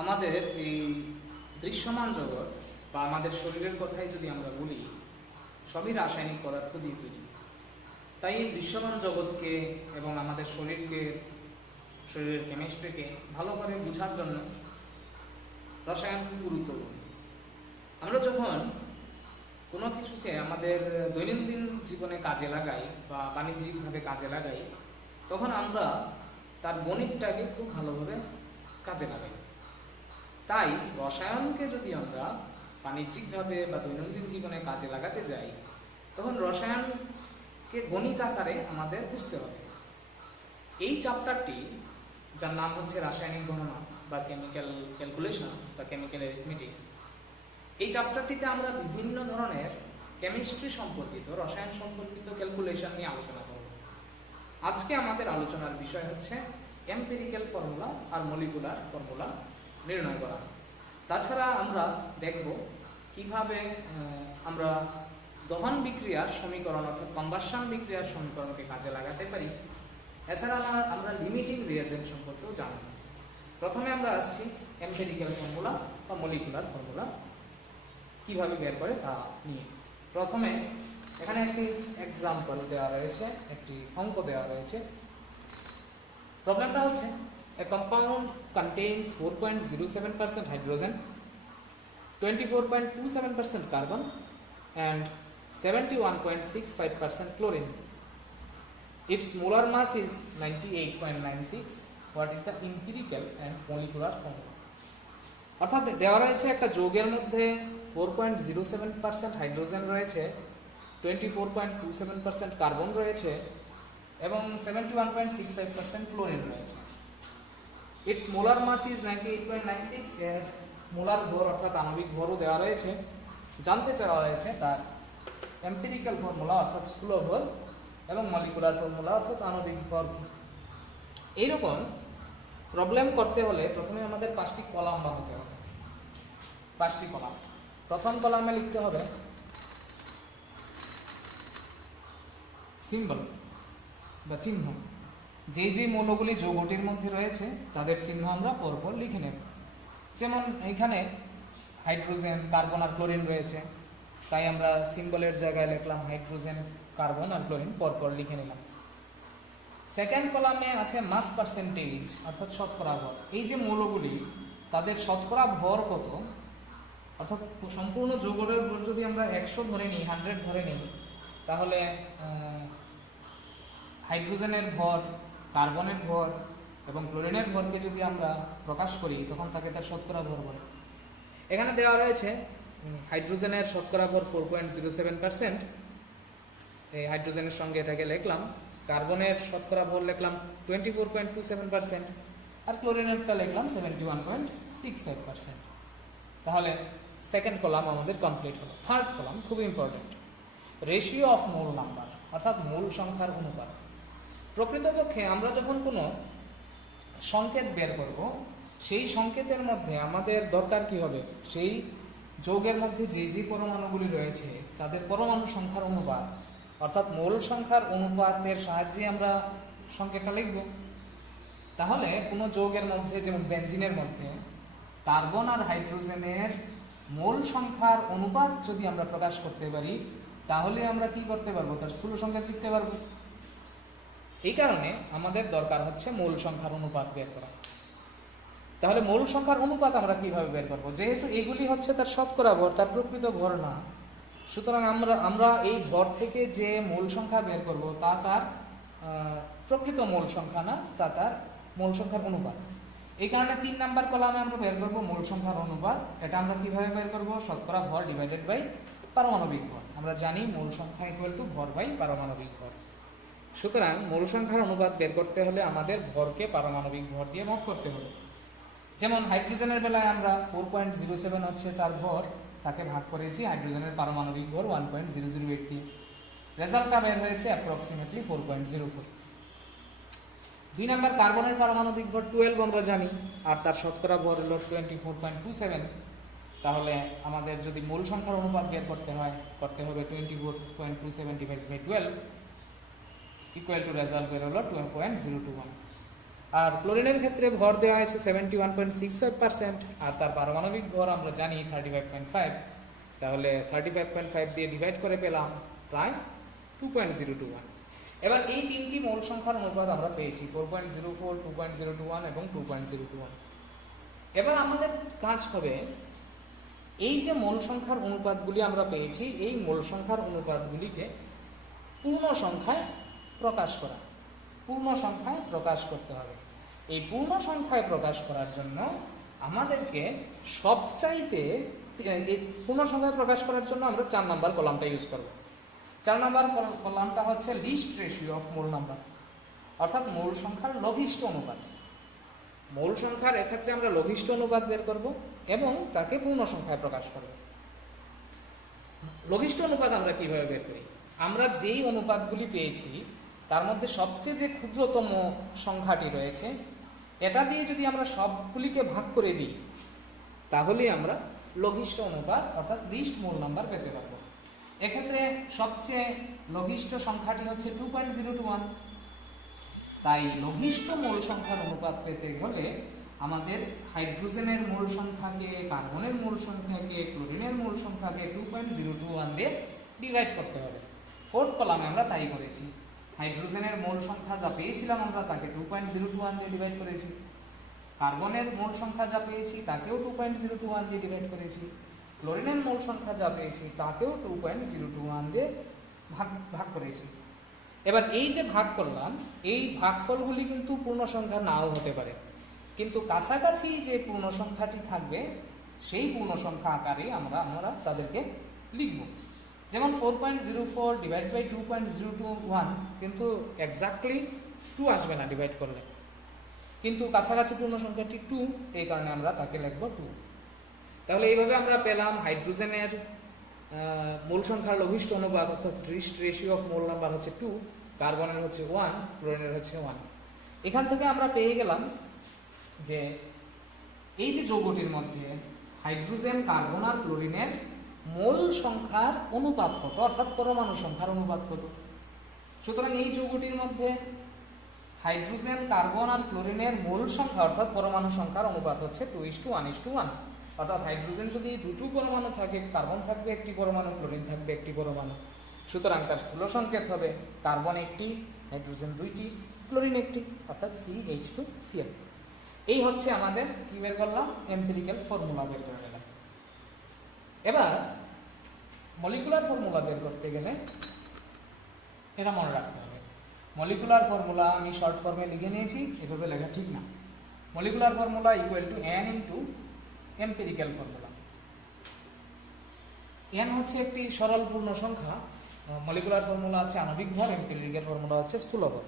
আমাদের এই দৃশ্যমান জগৎ বা আমাদের শরীরের কথাই যদি আমরা বলি, সবই রাসায়নিক পদার্থ দিয়ে তৈরি। তাই এই দৃশ্যমান জগৎকে এবং আমাদের শরীরের কেমিস্ট্রিকে ভালো করে বোঝার জন্য রসায়ন খুব গুরুত্বপূর্ণ। আমরা যখন কোনো কিছুকে আমাদের দৈনন্দিন জীবনে কাজে লাগাই বা বাণিজ্যিকভাবে কাজে লাগাই, তখন আমরা তার গণিতটাকে খুব ভালোভাবে কাজে লাগাই। তাই রসায়নকে যদি আমরা বাণিজ্যিকভাবে বা দৈনন্দিন জীবনে কাজে লাগাতে যাই, তখন রসায়নকে গণিত আকারে আমাদের বুঝতে হবে। এই চ্যাপ্টারটি, যার নাম হচ্ছে রাসায়নিক গণনা বা কেমিক্যাল ক্যালকুলেশনস বা কেমিক্যাল অ্যারিথমেটিক্স, এই চ্যাপ্টারটিতে আমরা বিভিন্ন ধরনের কেমিস্ট্রি সম্পর্কিত, রসায়ন সম্পর্কিত ক্যালকুলেশন নিয়ে আলোচনা করব। আজকে আমাদের আলোচনার বিষয় হচ্ছে এম্পিরিক্যাল ফর্মুলা আর মলিকুলার ফর্মুলা নির্ণয় করা। তাছাড়া আমরা দেখব কিভাবে আমরা দহন বিক্রিয়ার সমীকরণ অর্থাৎ কম্বাসন বিক্রিয়ার সমীকরণকে কাজে লাগাতে পারি। এছাড়া আমরা লিমিটিং রিয়েজেন্ট সম্পর্কেও জানব। প্রথমে আমরা আসছি এম্পিরিক্যাল ফর্মুলা বা মলিকুলার ফর্মুলা কিভাবে বের করে তা নিয়ে। প্রথমে এখানে একটি এক্সাম্পল দেওয়া রয়েছে, একটি অঙ্ক দেওয়া রয়েছে। প্রবলেমটা হচ্ছে a compound contains 4.07% hydrogen, 24.27% carbon and 71.65% chlorine. Its molar mass is 98.96. What is the empirical and molecular formula? অর্থাৎ দেওয়া রয়েছে একটা যৌগের মধ্যে 4.07% হাইড্রোজেন রয়েছে, 24.27% কার্বন রয়েছে এবং 71.65% ক্লোরিন রয়েছে। Its molar mass is 98.96। এর মোলার ভর অর্থাৎ আণবিক ভরও দেওয়া রয়েছে। জানতে চাওয়া হয়েছে তার এম্পিরিক্যাল ফর্মুলা অর্থাৎ স্থূল ভর এবং মলিকুলার ফর্মুলা অর্থাৎ আণবিক ভর। এইরকম প্রবলেম করতে হলে প্রথমে আমাদের 5টি কলাম বানাতে হবে। 5টি কলাম। প্রথম কলামে লিখতে হবে সিম্বল বা চিহ্ন। যে মৌলগুলি যৌগটির মধ্যে রয়েছে তাদের চিহ্ন আমরা পরপর লিখে নেব। যেমন এখানে হাইড্রোজেন, কার্বন আর ক্লোরিন রয়েছে, তাই আমরা সিম্বলের জায়গায় লিখলাম হাইড্রোজেন, কার্বন আর ক্লোরিন, পরপর লিখে নিলাম। সেকেন্ড কলামে আছে মাস পার্সেন্টেজ অর্থাৎ শতকরা ভর। এই যে মৌলগুলি তাদের শতকরা ভর কত, অর্থাৎ সম্পূর্ণ যৌগের ভর যদি আমরা 100 ধরে নিই, 100 ধরে নিই, তাহলে হাইড্রোজেনের ভর, কার্বনের ভর এবং ক্লোরিনের ভরকে যদি আমরা প্রকাশ করি তখন তাকে তার শতকরা ভর বলে। এখানে দেওয়া রয়েছে হাইড্রোজেনের শতকরা ভর 4.07%, এই হাইড্রোজেনের সঙ্গে এটাকে লিখলাম। কার্বনের শতকরা ভর লিখলাম 24.27% আর ক্লোরিনেরটা লিখলাম 71.65%। তাহলে সেকেন্ড কলাম আমাদের কমপ্লিট হলো। থার্ড কলাম খুব important, ratio of mole number অর্থাৎ মোল সংখ্যার অনুপাত। প্রকৃতপক্ষে আমরা যখন কোনো সংকেত বের করব, সেই সংকেতের মধ্যে আমাদের দরকার কি হবে, সেই যৌগের মধ্যে যে পরমাণুগুলি রয়েছে তাদের পরমাণু সংখ্যার অনুপাত অর্থাৎ মোল সংখ্যার অনুপাতের সাহায্যে আমরা সংকেতটা লিখব। তাহলে কোনো যৌগের মধ্যে, যেমন বেনজিনের মধ্যে কার্বন আর হাইড্রোজেনের মোল সংখ্যার অনুপাত যদি আমরা প্রকাশ করতে পারি, তাহলে আমরা কি করতে পারবো, তার স্থূল সংকেত লিখতে পারবো। এই কারণে আমাদের দরকার হচ্ছে মূল সংখ্যার অনুপাত বের করা। তাহলে মূল সংখ্যার অনুপাত আমরা কিভাবে বের করব, যেহেতু এগুলি হচ্ছে তার শতকরা ভর, তার প্রকৃত ভর না, সুতরাং আমরা এই ভর থেকে যে মূল সংখ্যা বের করব তা তার প্রকৃত মূল সংখ্যা না, তা তার মূল সংখ্যার অনুপাত। এই কারণে 3 নাম্বার কলামে আমরা বের করব মূল সংখ্যার অনুপাত। এটা আমরা কিভাবে বের করব, শতকরা ভর ডিভাইডেড বাই পারমাণবিক ভর। আমরা জানি মূল সংখ্যা ইকুয়াল টু ভর বাই পারমাণবিক ভর। সুতরাং মূল সংখ্যার অনুপাত বের করতে হলে আমাদের ভরকে পারমাণবিক ভর দিয়ে ভাগ করতে হবে। যেমন হাইড্রোজেনের বেলায় আমরা 4.07 হচ্ছে তার ভর, তাকে ভাগ করেছি হাইড্রোজেনের পারমাণবিক ভর 1.008 দিয়ে। রেজাল্টটা বের হয়েছে অ্যাপ্রক্সিমেটলি 4.04। 2 নাম্বার কার্বনের পারমাণবিক ভর 12 আমরা জানি, আর তার শতকরা ভর হলো 24.27। তাহলে আমাদের যদি মূল সংখ্যার অনুপাত বের করতে হবে 24.27 divide by 12 equal to result বের হলো 2.021। আর ক্লোরিনের ক্ষেত্রে ভর দেওয়া হয়েছে 71.65%, আর তার পারমাণবিক ভর আমরা জানি 35.5। তাহলে 35.5 দিয়ে ডিভাইড করে পেলাম প্রায় 2.021। এবার এই তিনটি মৌল সংখ্যার অনুপাত আমরা পেয়েছি 4.04, 2.021 এবং 2.021। এবার আমাদের কাজ হবে এই যে মৌল সংখ্যার অনুপাতগুলি আমরা পেয়েছি, এই মৌল সংখ্যার অনুপাতগুলিকে পূর্ণ সংখ্যায় প্রকাশ করা। পূর্ণ সংখ্যায় প্রকাশ করতে হবে। এই পূর্ণ সংখ্যায় প্রকাশ করার জন্য আমাদেরকে সবচাইতে এই পূর্ণ সংখ্যায় প্রকাশ করার জন্য আমরা 4 নম্বর কলামটা ইউজ করব। 4 নম্বর কলামটা হচ্ছে least ratio of mole number, অর্থাৎ মৌল সংখ্যার লঘিষ্ঠ অনুপাত। মৌল সংখ্যার এক্ষেত্রে আমরা লঘিষ্ঠ অনুপাত বের করব এবং তাকে পূর্ণ সংখ্যায় প্রকাশ করব। লঘিষ্ঠ অনুপাত আমরা কিভাবে বের করি? আমরা যেই অনুপাতগুলি পেয়েছি তার মধ্যে সবচেয়ে যে ক্ষুদ্রতম সংখ্যাটি রয়েছে, এটা দিয়ে যদি আমরা সবগুলিকে ভাগ করে দিই তাহলেই আমরা লঘিষ্ঠ অনুপাত অর্থাৎ লিস্ট মূল নাম্বার পেতে পারবো। এক্ষেত্রে সবচেয়ে লঘিষ্ঠ সংখ্যাটি হচ্ছে 2.021। তাই লঘিষ্ঠ মূল সংখ্যার অনুপাত পেতে হলে আমাদের হাইড্রোজেনের মূল সংখ্যাকে, কার্বনের মূল সংখ্যাকে, ক্লোরিনের মূল সংখ্যাকে 2.021 দিয়ে ডিভাইড করতে হবে। 4th কলামে আমরা তাই করেছি। হাইড্রোজেনের মূল সংখ্যা যা পেয়েছিলাম আমরা তাকে 2.021 দিয়ে ডিভাইড করেছি। কার্বনের মূল সংখ্যা যা পেয়েছি তাকেও 2.021 দিয়ে ডিভাইড করেছি। ক্লোরিনের মূল সংখ্যা যা পেয়েছি তাকেও 2.021 দিয়ে ভাগ করেছি। এবার এই যে ভাগ করলাম, এই ভাগফলগুলি কিন্তু পূর্ণ সংখ্যা নাও হতে পারে, কিন্তু কাছাকাছি যে পূর্ণ সংখ্যাটি থাকবে সেই পূর্ণ সংখ্যা আকারে আমরা তাদেরকে লিখব। যেমন 4.04 ডিভাইড বাই 2.021 কিন্তু এক্স্যাক্টলি 2 আসবে না ডিভাইড করলে, কিন্তু কাছাকাছি পূর্ণ সংখ্যাটি 2, এই কারণে আমরা তাকে লিখব 2। তাহলে এইভাবে আমরা পেলাম হাইড্রোজেনের মূল সংখ্যার লঘিষ্ঠ অনুপাত অর্থাৎ least ratio of mole number হচ্ছে 2, কার্বনের হচ্ছে 1, ক্লোরিনের হচ্ছে 1। এখান থেকে আমরা পেয়ে গেলাম যে এই যে যৌগটির মধ্যে হাইড্রোজেন, কার্বন আর ক্লোরিনের মোল সংখ্যার অনুপাত কত, অর্থাৎ পরমাণু সংখ্যার অনুপাত কত। সুতরাং এই যৌগটির মধ্যে হাইড্রোজেন, কার্বন আর ক্লোরিনের মোল সংখ্যা অর্থাৎ পরমাণু সংখ্যার অনুপাত হচ্ছে 2:1:1। অর্থাৎ হাইড্রোজেন যদি দুটো পরমাণু থাকে, কার্বন থাকবে একটি পরমাণু, ক্লোরিন থাকবে একটি পরমাণু। সুতরাং তার স্থূল সংকেত হবে কার্বন একটি, হাইড্রোজেন 2টি, ক্লোরিন একটি, অর্থাৎ CH2Cl। এই হচ্ছে আমাদের কি বের করলাম, এম্পিরিক্যাল ফর্মুলা বের করে নিলাম। এবার মলিকুলার ফর্মুলা বের করতে গেলে এটা মনে রাখতে হবে। মলিকুলার ফর্মুলা আমি শর্ট ফর্মে লিখে নিয়েছি, এভাবে লেখা ঠিক না। Molecular formula equal to n into empirical formula. n হচ্ছে একটি সরল পূর্ণ সংখ্যা, মলিকুলার ফর্মুলা হচ্ছে আণবিক ভর, এম্পিরিক্যাল ফর্মুলা হচ্ছে স্থূল ভর।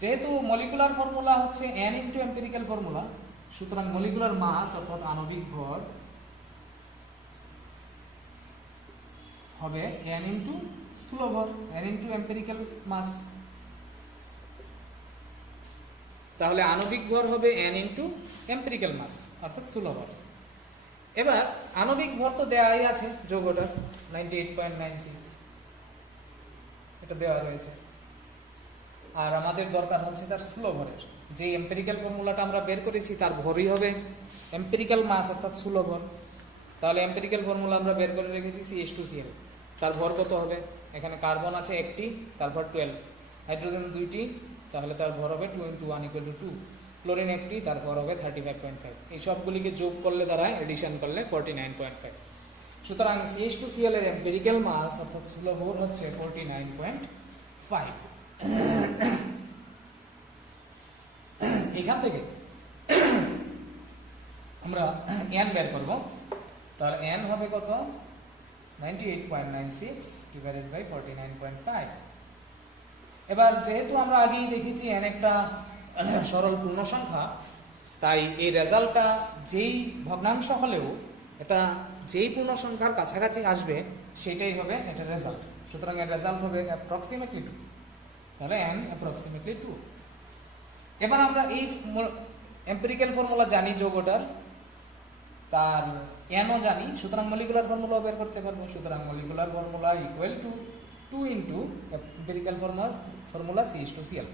যেহেতু মলিকুলার ফর্মুলা হচ্ছে n ইন্টু এম্পিরিক্যাল ফর্মুলা, সুতরাং মলিকুলার মাস অর্থাৎ আণবিক ভর হবে n ইন্টু স্থূল ভর, n ইন্টু এম্পিরিক্যাল মাস। তাহলে আণবিক ভর হবে n ইন্টু এম্পিরিক্যাল মাস অর্থাৎ স্থূল ভর। এবার আণবিক ভর তো দেওয়াই আছে যৌগটার 98.96, এটা দেওয়া রয়েছে। আর আমাদের দরকার হচ্ছে তার স্থূল ভরের। যে এম্পিরিক্যাল ফর্মুলাটা আমরা বের করেছি তার ভরই হবে এম্পিরিক্যাল মাস অর্থাৎ স্থূল ভর। তাহলে এম্পিরিক্যাল ফর্মুলা আমরা বের করে রেখেছি CH2Cl। তার ভর কত হবে? এখানে কার্বন আছে একটি, তার ভর 12, হাইড্রোজেন 2টি, তাহলে তার ভর হবে 2 × 1 = 2, ক্লোরিন একটি, তার ভর হবে 35.5। এই সবগুলিকে যোগ করলে দাঁড়ায়, এডিশন করলে 49.5। সুতরাং CH2Cl এর এম্পিরিক্যাল মাস অর্থাৎ স্থূল ভর হচ্ছে 49.5। এখান থেকে আমরা n বের করব। তার n হবে কত? 98.96 ডিভাইডেড বাই 49.5। এবার যেহেতু আমরা আগেই দেখেছি n একটা সরল পূর্ণ সংখ্যা, তাই এই রেজাল্টটা যেই ভগ্নাংশ হলেও এটা যেই পূর্ণ সংখ্যার কাছাকাছি আসবে সেটাই হবে এটা রেজাল্ট। সুতরাং এর রেজাল্ট হবে অ্যাপ্রক্সিমেটলি 2। তাহলে n অ্যাপ্রক্সিমেটলি 2। এবার আমরা এই এম্পিরিক্যাল ফর্মুলা জানি যৌগটার, তার nও জানি, সুতরাং মলিকুলার ফর্মুলা বের করতে পারবো। সুতরাং molecular formula equal to 2 into empirical formula CH2Cl।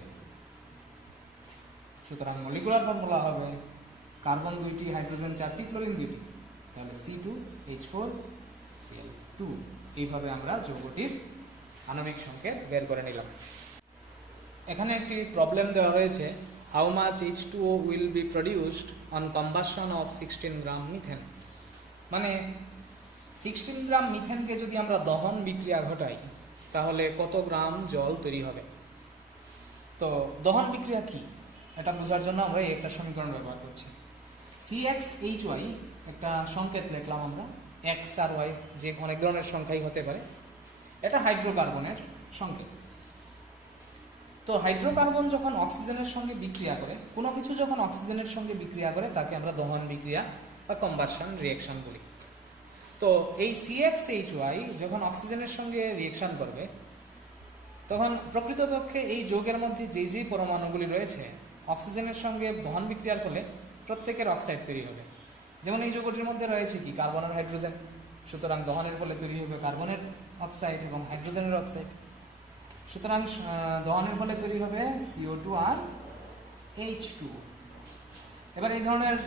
সুতরাং মলিকুলার ফর্মুলা হবে কার্বন 2টি, হাইড্রোজেন 4টি, ক্লোরিন 2টি, তাহলে C2H4Cl2। এইভাবে আমরা যৌগটির আণবিক সংকেত বের করে নিলাম। এখানে একটি প্রবলেম দেওয়া রয়েছে, how much H2O will be produced on combustion of 16 gram methane. মানে 16 গ্রাম মিথেনকে যদি আমরা দহন বিক্রিয়া ঘটাই তাহলে কত গ্রাম জল তৈরি হবে। তো দহন বিক্রিয়া কি এটা বোঝার জন্য আমরা একটা সমীকরণ ব্যবহার করছি। CXHY একটা সংকেত লিখলাম আমরা, X আর Y যে অনেক ধরনের সংখ্যাই হতে পারে, এটা হাইড্রোকার্বনের সংকেত। তো হাইড্রোকার্বন যখন অক্সিজেনের সঙ্গে বিক্রিয়া করে, কোনো কিছু যখন অক্সিজেনের সঙ্গে বিক্রিয়া করে তাকে আমরা দহন বিক্রিয়া বা কম্বাসন রিয়েকশন বলি। তো এই CXHY যখন অক্সিজেনের সঙ্গে রিয়েকশন করবে তখন প্রকৃতপক্ষে এই যৌগের মধ্যে যেই পরমাণুগুলি রয়েছে অক্সিজেনের সঙ্গে দহন বিক্রিয়ার ফলে প্রত্যেকের অক্সাইড তৈরি হবে। যেমন এই যৌগটির মধ্যে রয়েছে কি কার্বন আর হাইড্রোজেন, সুতরাং দহনের ফলে তৈরি হবে কার্বনের অক্সাইড এবং হাইড্রোজেনের অক্সাইড। সুতরাং দহনের ফলে তৈরি হবে CO2 আর H2O। এবার এই ধরনের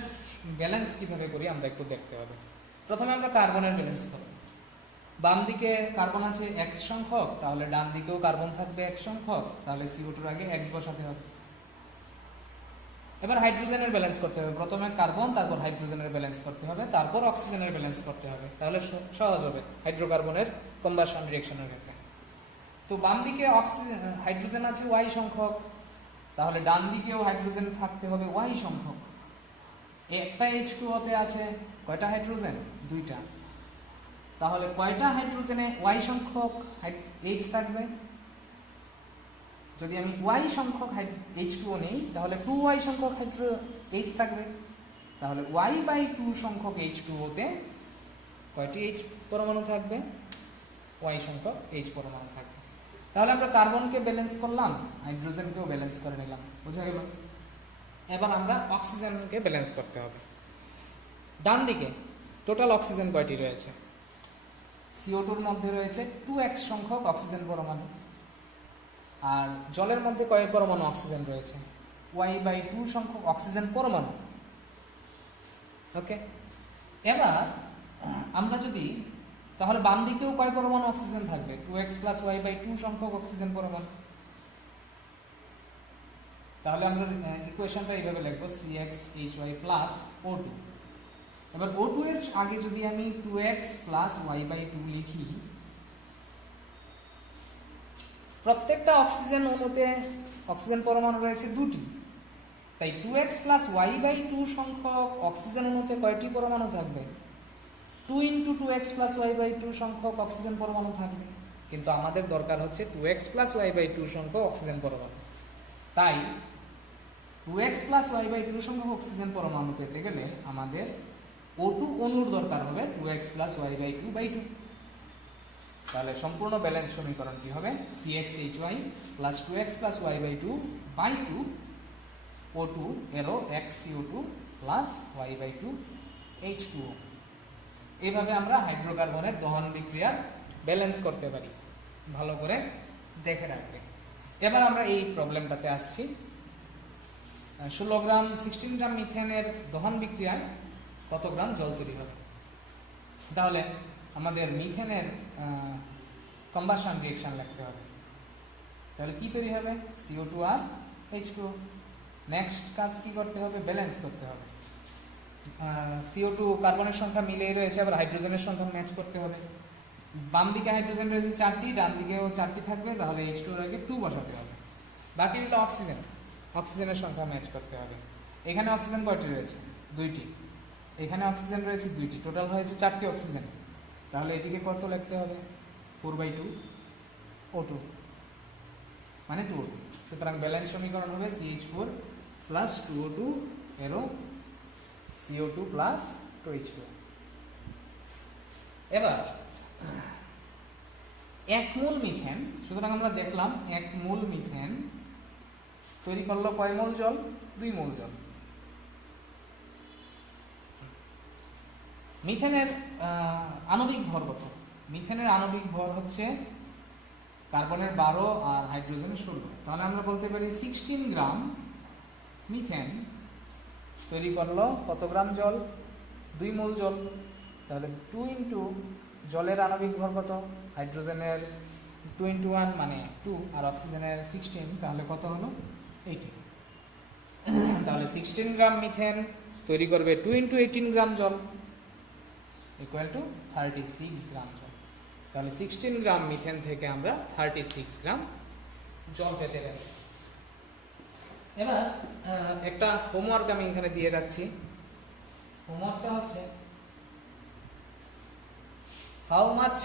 ব্যালেন্স কিভাবে করি আমরা একটু দেখতে হবে। প্রথমে আমরা কার্বনের ব্যালেন্স করব। বাম দিকে কার্বন আছে x সংখ্যক, তাহলে ডান দিকেও কার্বন থাকবে x সংখ্যক, তাহলে CO2 এর আগে x বসাতে হবে। এবার হাইড্রোজেনের ব্যালেন্স করতে হবে, প্রথমে কার্বন তারপর হাইড্রোজেনের ব্যালেন্স করতে হবে, তারপর অক্সিজেনের ব্যালেন্স করতে হবে, তাহলে সহজ হবে হাইড্রোকার্বনের কম্বাসন রিঅ্যাকশনের ক্ষেত্রে। তো বাম দিকে হাইড্রোজেন আছে y সংখ্যক, তাহলে ডান দিকেও হাইড্রোজেন থাকতে হবে y সংখ্যক। একটা H2O তে আছে কয়টা হাইড্রোজেন? 2টা, তাহলে কয়টা হাইড্রোজেনে y সংখ্যক H থাকবে? যদি আমি y সংখ্যক H2O নেই তাহলে 2y সংখ্যক H থাকবে, তাহলে y/2 সংখ্যক H2O তে কয়টি H পরমাণু থাকবে? y সংখ্যক H পরমাণু থাকবে। তাহলে আমরা কার্বনকে ব্যালেন্স করলাম, হাইড্রোজেনকেও ব্যালেন্স করে নিলাম, বুঝা গেল? এবার আমরা অক্সিজেনকে ব্যালেন্স করতে হবে। ডান দিকে টোটাল অক্সিজেন কয়টি রয়েছে? CO2 এর মধ্যে রয়েছে 2x সংখ্যক অক্সিজেন পরমাণু, আর জলের মধ্যে কয় পরমাণু অক্সিজেন রয়েছে? y/2 সংখ্যক অক্সিজেন পরমাণু। ওকে, এবার আমরা যদি তাহলে বাম দিকেও কয় পরমাণু অক্সিজেন থাকবে? 2x + y/2 সংখ্যক অক্সিজেন পরমাণু। তাহলে আমরা ইকুয়েশনটা এইভাবে লিখব, CXHY + O2। এবার O2 এর আগে যদি আমি 2x + y/2 লিখি, প্রত্যেকটা অক্সিজেন অণুতে অক্সিজেন পরমাণু রয়েছে 2টি, তাই 2x + y/2 সংখ্যক অক্সিজেন অণুতে কয়টি পরমাণু থাকবে? 2 × 2x + y/2 সংখ্যক অক্সিজেন পরমাণু থাকবে, কিন্তু আমাদের দরকার হচ্ছে 2x + y/2 সংখ্যক অক্সিজেন পরমাণু। তাই 2x + y/2 সংখ্যক অক্সিজেন পরমাণু পেতে গেলে আমাদের O2 অণুর দরকার হবে 2x + y/2/2। তাহলে সম্পূর্ণ ব্যালেন্স সমীকরণ কি হবে? CXHY + 2x + y/2/2 O2 এরো XCO2 + y/2 H2O। এইভাবে আমরা হাইড্রোকার্বনের দহন বিক্রিয়ার ব্যালেন্স করতে পারি, ভালো করে দেখে রাখবে। এবার আমরা এই প্রবলেমটাতে আসছি। 16 গ্রাম মিথেনের দহন বিক্রিয়ায় কত গ্রাম জল তৈরি হবে? তাহলে আমাদের মিথেনের কম্বাসন রিঅ্যাকশন লিখতে হবে। তাহলে কি তৈরি হবে? CO2 আর H2O। নেক্সট কাজ কি করতে হবে? ব্যালেন্স করতে হবে। CO2 কার্বনের সংখ্যা মিলেই রয়েছে, আবার হাইড্রোজেনের সংখ্যা ম্যাচ করতে হবে। বাম দিকে হাইড্রোজেন রয়েছে 4টি, ডান দিকেও 4টি থাকবে, তাহলে H2 এর আগে 2 বসাতে হবে। বাকি হলো অক্সিজেন, অক্সিজেনের সংখ্যা ম্যাচ করতে হবে। এখানে অক্সিজেন কয়টি রয়েছে? 2টি। এখানে অক্সিজেন রয়েছে 2টি, টোটাল হয়েছে 4টি অক্সিজেন। তাহলে এদিকে কত লিখতে হবে? 4/2 O2, মানে 2O2। সুতরাং ব্যালেন্স সমীকরণ হবে CH4 + 2O2 এরো CO2 + 2H2O। এবার 1 মোল মিথেন, সুতরাং আমরা দেখলাম 1 মোল মিথেন তৈরি করলো কয় মোল জল? 2 মোল জল। মিথেনের আণবিক ভর কত? মিথেনের আণবিক ভর হচ্ছে কার্বনের 12 আর হাইড্রোজেনের 16। তাহলে আমরা বলতে পারি 16 গ্রাম মিথেন তৈরি করলো কত গ্রাম জল? 2 মোল জল। তাহলে 2 ইন্টু জলের আণবিক ভর কত? হাইড্রোজেনের 2 ইন্টু 1 মানে 2, আর অক্সিজেনের 16, তাহলে কত হলো? 18। তাহলে 16 গ্রাম মিথেন তৈরি করবে 2 ইন্টু 18 গ্রাম জল, ইকুয়াল টু 36 গ্রাম জল। তাহলে 16 গ্রাম মিথেন থেকে আমরা 36 গ্রাম জল পেতে গেছি। এবার একটা হোমওয়ার্ক আমি এখানে দিয়ে রাখছি। হোমওয়ার্কটা হচ্ছে how much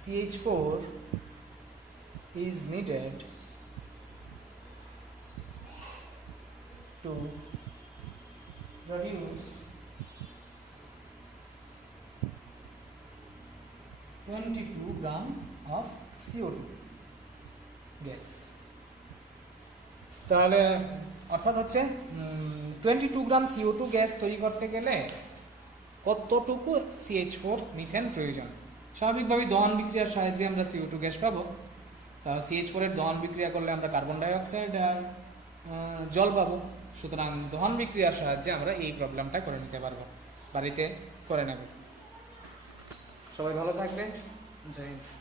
CH4 is needed to produce 22 gram of CO2 gas। তাহলে অর্থাৎ হচ্ছে 22 গ্রাম CO2 গ্যাস তৈরি করতে গেলে কতটুকু CH4 মিথেন প্রয়োজন? স্বাভাবিকভাবেই দহন বিক্রিয়ার সাহায্যে আমরা CO2 গ্যাস পাবো। তাহলে CH4 এর দহন বিক্রিয়া করলে আমরা কার্বন ডাই অক্সাইড আর জল পাবো। সুতরাং দহন বিক্রিয়ার সাহায্যে আমরা এই প্রবলেমটা করে নিতে পারবো, বাড়িতে করে নেব। সবাই ভালো থাকবে, জয় হিন্দ।